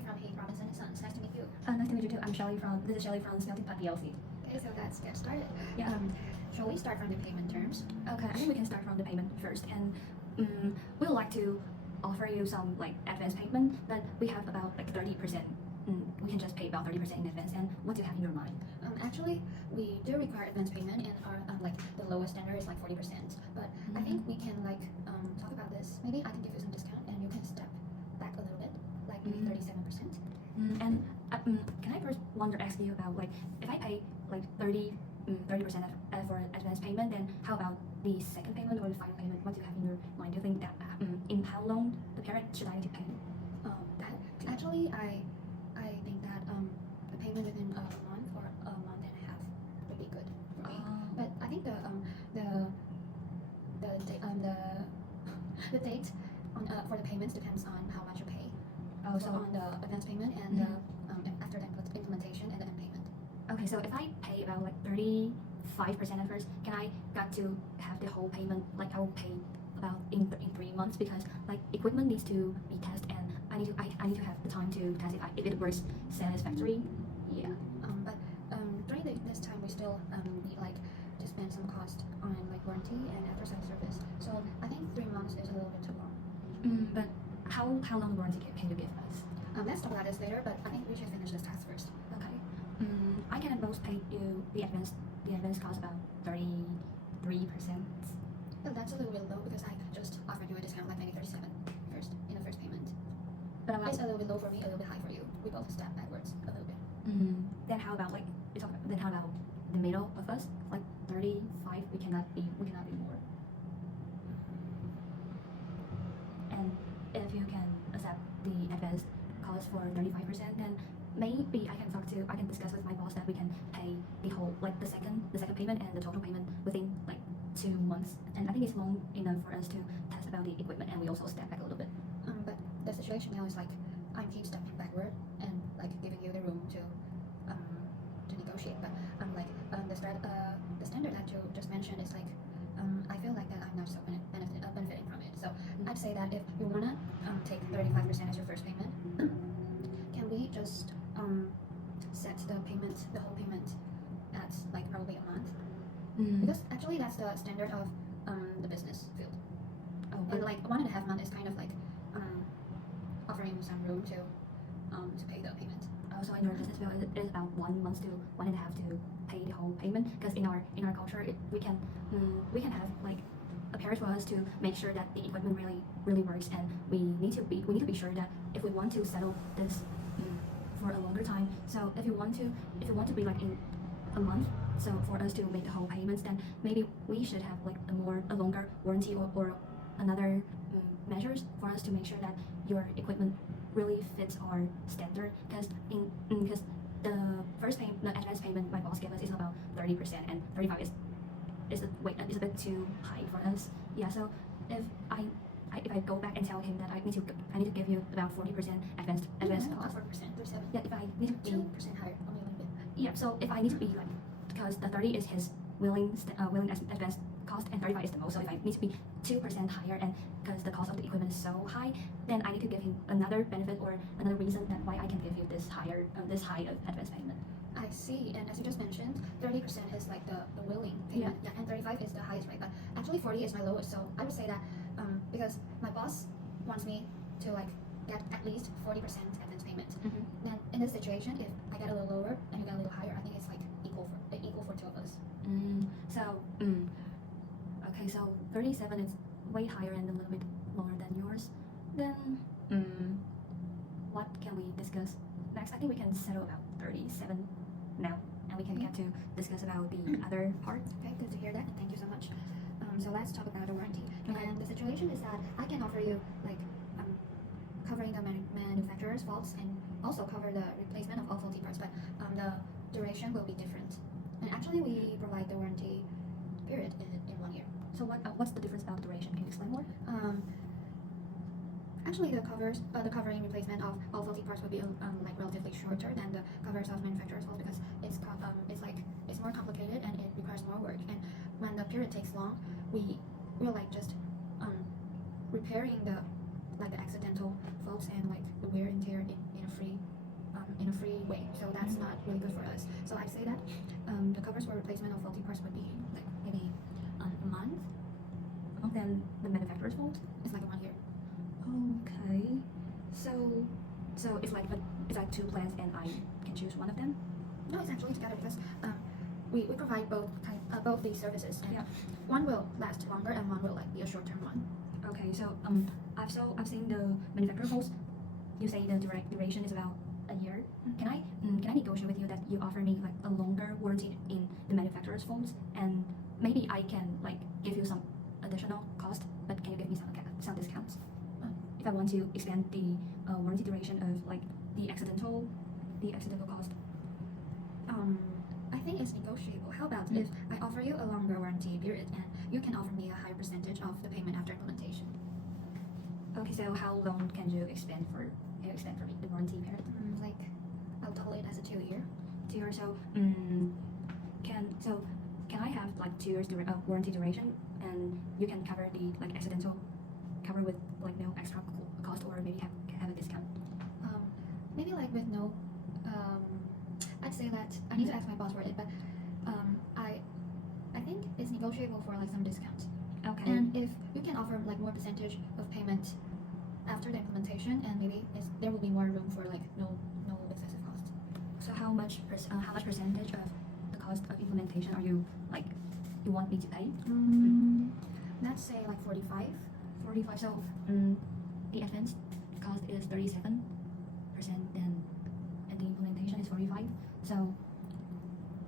Shelly from Hey Robinson and Sons. Nice to meet you. Nice to meet you too. This is Shelly from Smelting Pot PLC. Okay, so let's get started. Yeah. Shall we start from the payment terms? Okay, I think we can start from the payment first, and we would like to offer you some like advance payment, but we have about like 30%. We can just pay about 30% in advance. And what do you have in your mind? Actually, we do require advance payment, and our like the lowest standard is like 40%. But I think we can like talk about this. Maybe I can give you some discount, and you can step back a little bit, like maybe 37%. And can I first want to ask you about like if I pay like 30% for advance payment, then how about the second payment or the final payment? What do you have in your mind? Do you think that in how long the period should I need to pay? Actually, I think that a payment within a month or a month and a half would be good for me. But I think the date on for the payments depends on how much you pay. So on the advance payment and after the implementation and the end payment. Okay, so if I pay about like 35% at first, can I got to have the whole payment? Like I will pay about in 3 months, because like equipment needs to be tested, and I need to have the time to test if it works satisfactory. Yeah. But during this time we still need like to spend some cost on like warranty and after sales service. So I think 3 months is a little bit too long. But how long warranty can you give us? Let's talk about this later, but I think we should finish this task first. Okay. I can at most pay you the advance cost about 33%. But that's a little bit low because I just offered you a discount like maybe 37 first in the first payment. But it's a little bit low for me, a little bit high for you. We both step backwards a little bit. Then how about like then how about the middle of us? Like 35, we cannot be more. And if you can accept the advanced cost for 35%, then maybe I can discuss with my boss that we can pay the whole like the second payment and the total payment within like 2 months. And I think it's long enough for us to test about the equipment, and we also step back a little bit. But the situation now is like I keep stepping backward and like giving you the room to negotiate. But the standard that you just mentioned is like I feel like that I'm not so benefiting from it. So I'd say that if you wanna take 35% as your first payment, can we just set the whole payment at like probably a month? Because actually that's the standard of the business field. And like 1.5 months is kind of like offering some room to pay the payment. So in our business field, it is about 1 month to 1.5 to pay the whole payment. Because in our culture, we can have like a period for us to make sure that the equipment really works, and we need to be sure that if we want to settle this for a longer time. So if you want to be like in a month, so for us to make the whole payments, then maybe we should have like a longer warranty or another measures for us to make sure that your equipment really fits our standard. Because the advance payment my boss gave us is about 30%, and 35 is a bit too high for us. Yeah. So if I go back and tell him that I need to give you about 40% advance cost. 4%, 37. Yeah. If I need to be 2% higher, only a little bit. Yeah. So if I need to be like, because the 30 is his willing advance cost, and 35 is the most. So if I need to be 2% higher, and because the cost of the equipment is so high, then I need to give him another benefit or another reason that why I can give you this high of advance payment. I see. And as you just mentioned, 30% is like the willing payment, yeah, and 35 is the highest, right? But actually 40 is my lowest. So I would say that because my boss wants me to like get at least 40% advance payment. Then in this situation, if I get a little lower and you get a little higher, I think it's like equal for two of us. Okay, so 37 is way higher and a little bit lower than yours. Then what can we discuss next? I think we can settle about 37 now, and we can get to discuss about the other part. Okay, good to hear that, and thank you so much. So let's talk about the warranty. Okay. And the situation is that I can offer you like covering the manufacturer's faults and also cover the replacement of all faulty parts, but the duration will be different. And actually we provide the warranty period in 1 year. So what's the difference about duration? Can you explain more? Actually, the covering replacement of all faulty parts will be like relatively shorter than the covers of manufacturer's faults, because it's more complicated and it requires more work. And when the period takes long, we're like just repairing the accidental faults and like the wear and tear in a free way, so that's not really good for us. So I'd say that the covers for replacement of faulty parts would be like maybe a month. Then the manufacturer's fault. It's like 1 year. Okay. So it's like two plans and I can choose one of them. No, it's actually together because we provide both these services, and Yeah. one will last longer and one will like be a short-term one. Okay. So I've seen the manufacturer faults. You say the direct duration is about a year. Can I negotiate with you that you offer me like a longer warranty in the manufacturer's faults, and maybe I can like give you some additional cost, but can you give me some discounts if I want to extend the warranty duration of like the accidental cost? I think it's negotiable. How about if I offer you a longer warranty period and you can offer me a higher percentage of the payment after implementation? Okay, so how long can you extend for me the warranty period? Like I'll double it as a 2 year. 2 years. So can I have like 2 years warranty duration, and you can cover the like accidental cover with like no extra cost, or maybe have a discount? Maybe like with no. I'd say that I need to ask my boss for it, but I think it's negotiable for like some discounts. Okay. And if you can offer like more percentage of payment after the implementation, and maybe there will be more room for like no excessive cost. So how much percentage of the cost of implementation are you like you want me to pay? Let's say like 45. 45. So the advance cost is 37%, and the implementation is 45. So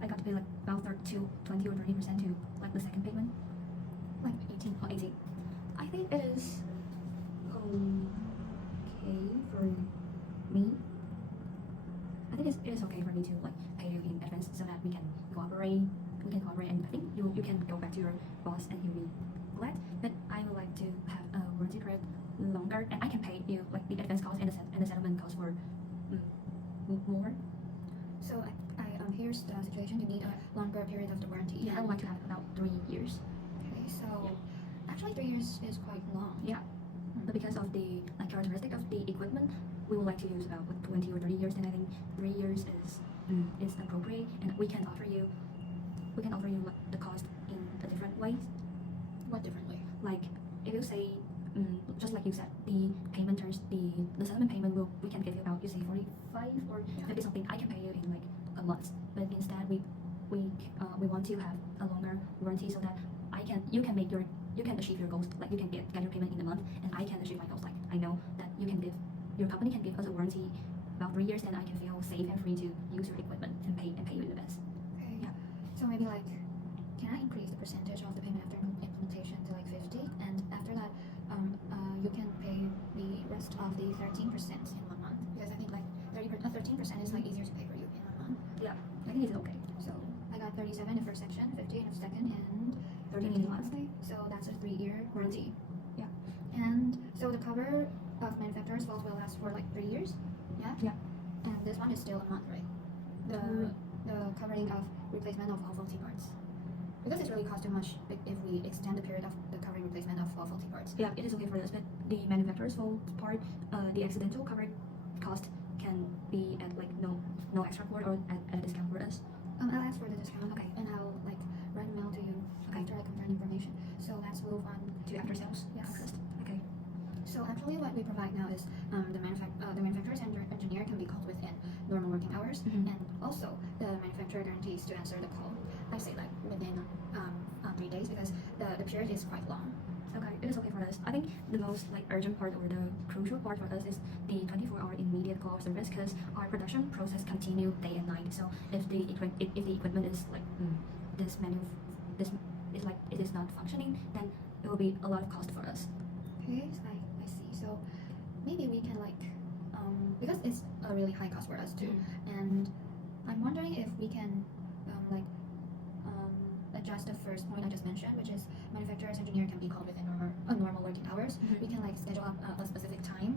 I got to pay like about 20 or 30% to like the second payment, Like 18. or 18. I think it is okay for me. I think it is okay for me to like pay you in advance so that we can cooperate. And I think you can go back to your boss and he'll be glad. But I would like to have a warranty period longer, and I can pay you like the advance cost and the settlement cost for more. So here's the situation. You need a longer period of the warranty. Yeah, I would like to have about 3 years. Okay, so actually 3 years is quite long. Yeah. But because of the like characteristic of the equipment, we would like to use about 20 or 30 years. Then I think 3 years is appropriate, and we can offer you like the cost in a different ways. What differently? Like if you say just like you said, the payment terms, the settlement payment we can give you about, you say 45 or 50 something. I can pay you in like a month, but instead we want to have a longer warranty so that you can achieve your goals. Like you can get your payment in a month, and I can achieve my goals. Like I know that your company can give us a warranty about 3 years, then I can feel safe and free to use your equipment and pay you in advance. Okay. Yeah. So maybe like, can I increase the percentage of the payment after implementation to like 50, and after that, you can pay the rest of the 13% in 1 month, because I think like 13% is like easier to pay for you in 1 month. Yeah, I think it's okay. So I got 37 in the first section, 50 in the second, and 30 30 in the last. monthly. So that's a 3-year warranty. Yeah. And so the cover of manufacturer's fault will last for like 3 years. Yeah. Yeah. And this one is still a month, right? The covering of replacement of all faulty parts. Because it really costs too much if we extend the period of the covering replacement of all faulty parts. Yeah, it is okay for us, but the manufacturer's fault part, the accidental covered cost can be at like no extra quote or at a discount for us. I'll ask for the discount. Okay. And I'll like write a mail to you after I confirm information. So let's move on To after sales? Yes. First. Okay. So actually, what we provide now is the manufacturer's engineer can be called within normal working hours, Mhm. and also the manufacturer guarantees to answer the call. I say like within 3 days, because the period is quite long. Okay, it is okay for us. I think the most like urgent part or the crucial part for us is the 24-hour immediate call service, because our production process continue day and night. So if the equipment is like this is like it is not functioning, then it will be a lot of cost for us. Okay, so I see. So maybe we can like because it's a really high cost for us too, and I'm wondering if we can adjust the first point I just mentioned, which is manufacturer's engineer can be called within normal working hours. We can like schedule up a specific time,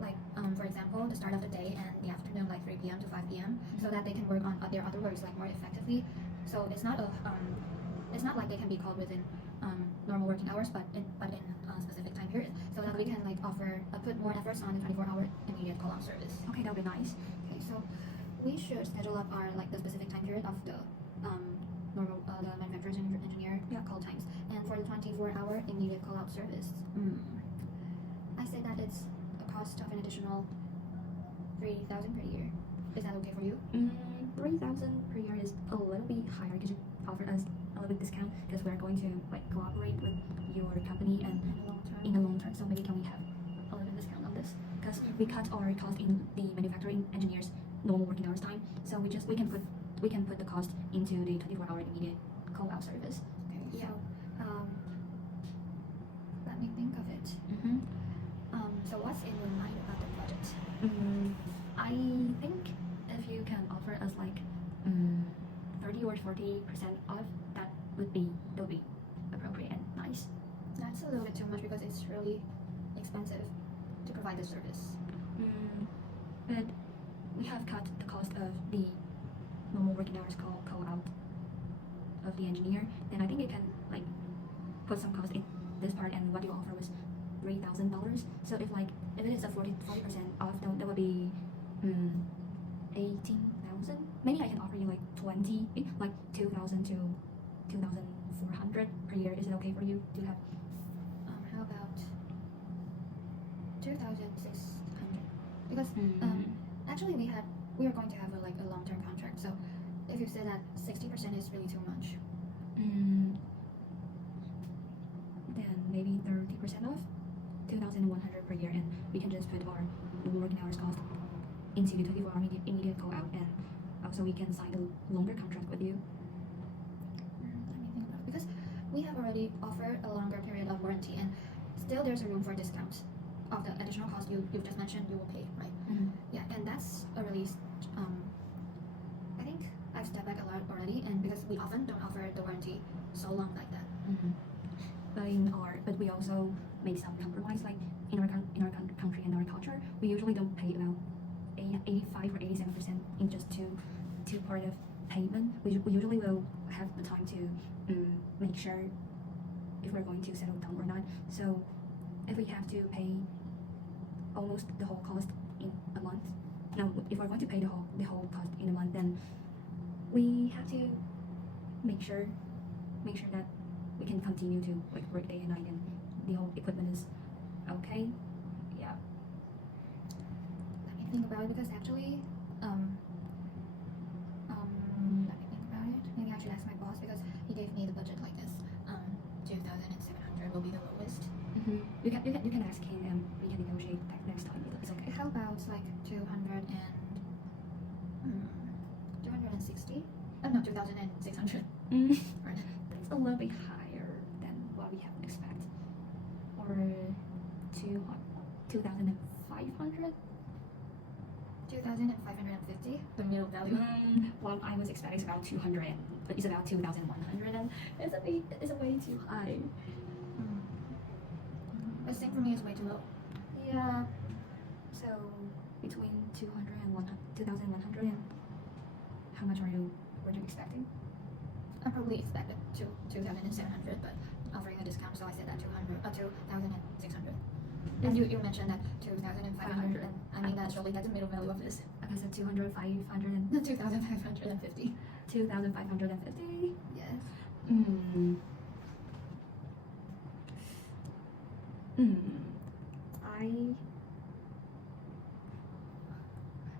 like for example, the start of the day and the afternoon, like 3 p.m. to 5 p.m., so that they can work on their other works like more effectively. So it's not like they can be called within normal working hours, but in a specific time period, so that we can like put more efforts on the 24-hour immediate call-out service. Okay, that would be nice. Okay, so we should schedule up our like the specific time period of the normal the manufacturer's engineer call times, and for the 24-hour immediate call out service. I say that it's a cost of an additional 3,000 per year. Is that okay for you? 3,000 per year is a little bit higher because you offered us a little bit discount because we're going to like cooperate with your company and in the long term. So maybe can we have a little bit discount on this? Because we cut our cost in the manufacturing engineers normal working hours time. So we can put the cost into the 24-hour immediate call out service. Okay. Yeah. So let me think of it. So what's in your mind about the budget? I think if you can offer us like 30 or 40% off, that would be appropriate and nice. That's a little bit too much because it's really expensive to provide this service. But we have cut the cost of the normal working hours call out of the engineer. Then I think you can like put some cost in this part, and what you offer was $3,000. So if it is a 40% off, then that would be 18,000. Maybe I can offer you like 2,000 to 2,400 per year. Is it okay for you? Do you have? How about 2,600? Because actually we are going to have a long-term contract. So if you say that 60% is really too much, then maybe 30% off, 2,100 per year, and we can just put our working hours cost into the 24-hour immediate call out, and also we can sign a longer contract with you. let me think about it. Because we have already offered a longer period of warranty, and still there's a room for discount of the additional cost you've just mentioned you will pay, right? Yeah, and that's a release. I think I've stepped back a lot already, and because we often don't offer the warranty so long like that. But we also make some compromise, like in our country and our culture, we usually don't pay about 85 or 87% in just two part of payment. We usually will have the time to make sure if we're going to settle down or not. So if we have to pay almost the whole cost in a month, no, if we're going to pay the whole cost in a month, then we have to make sure that we can continue to like work day and night, and the whole equipment is okay. Yeah. Let me think about it, because actually, let me think about it. Maybe I should ask my boss, because he gave me the budget like this. 2,700 will be the lowest. You can ask him, and we can negotiate next time. It's okay. How about like 260? Oh no, 2,600. Right. That's a little bit higher than what we have expected. Or 2,500. 2,550, the middle value. What I was expecting is about 200, but it's about 2,100, and it's a way too high. I think for me it's way too low. Yeah. So between 200 and 2,100, and how much were you expecting? I probably expected 2,700, but offering a discount, so I said that 2,600. And you mentioned that 2,500, and I mean that surely that's the middle value of this. Like I said, 200, 500, and 2,550. 2,550. Yes.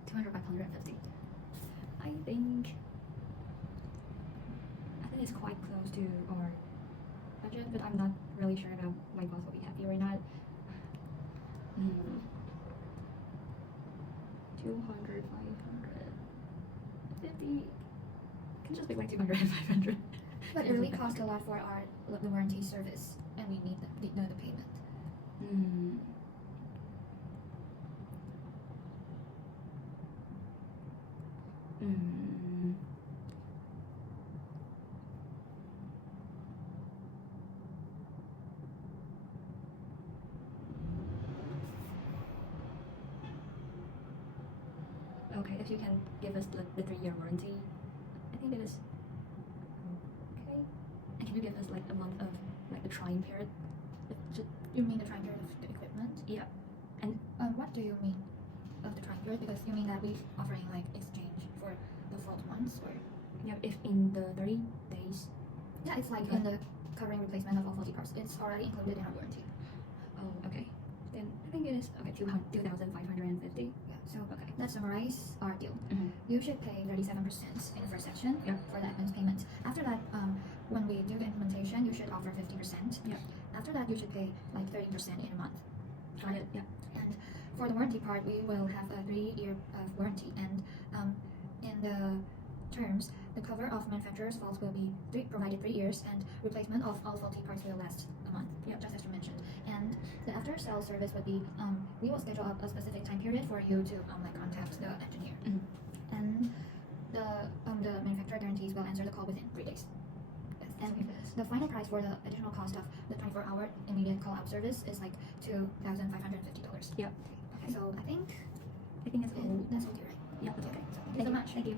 200, 550. I think it's quite close to our budget, but I'm not really sure about my boss will be happy or not. 200, 550. Can just be like 200 and 500. But it really costs a lot for the warranty service, and we need the payment. Okay, if you can give us the 3-year warranty, I think it is okay. And can you give us like a month of like the trying period? You mean the trying period of the equipment? Yeah. And what do you mean of the trying period? Because you mean that we offering like exchange for for the fault ones, or Yeah, if in the 30 days. yeah, it's like Okay. in the covering replacement of all faulty parts. It's already included in our warranty. Oh, okay. Then I think it is okay. 2,550. Yeah. So Okay. let's summarize our deal. Mhm. You should pay 37% in the first section Yeah. for the advance payment. After that, when we do the implementation, you should offer 50%. Yeah. After that, you should pay like 30% in a month. Got it. Yeah. And for the warranty part, we will have a 3-year warranty. And in the terms, the cover of manufacturer's faults will be provided 3 years, and replacement of all faulty parts will last a month. Yeah. Just as you mentioned. And the after sales service would be we will schedule up a specific time period for you to like contact the engineer. Mhm. And the manufacturer guarantees will answer the call within 3 days. Yes. And the final price for the additional cost of the 24-hour immediate call-out service is like $2,550. Yeah. Okay, so I think I think that's all. that's all, right? Yeah. Okay, so thank you Thank so you. much. Thank you.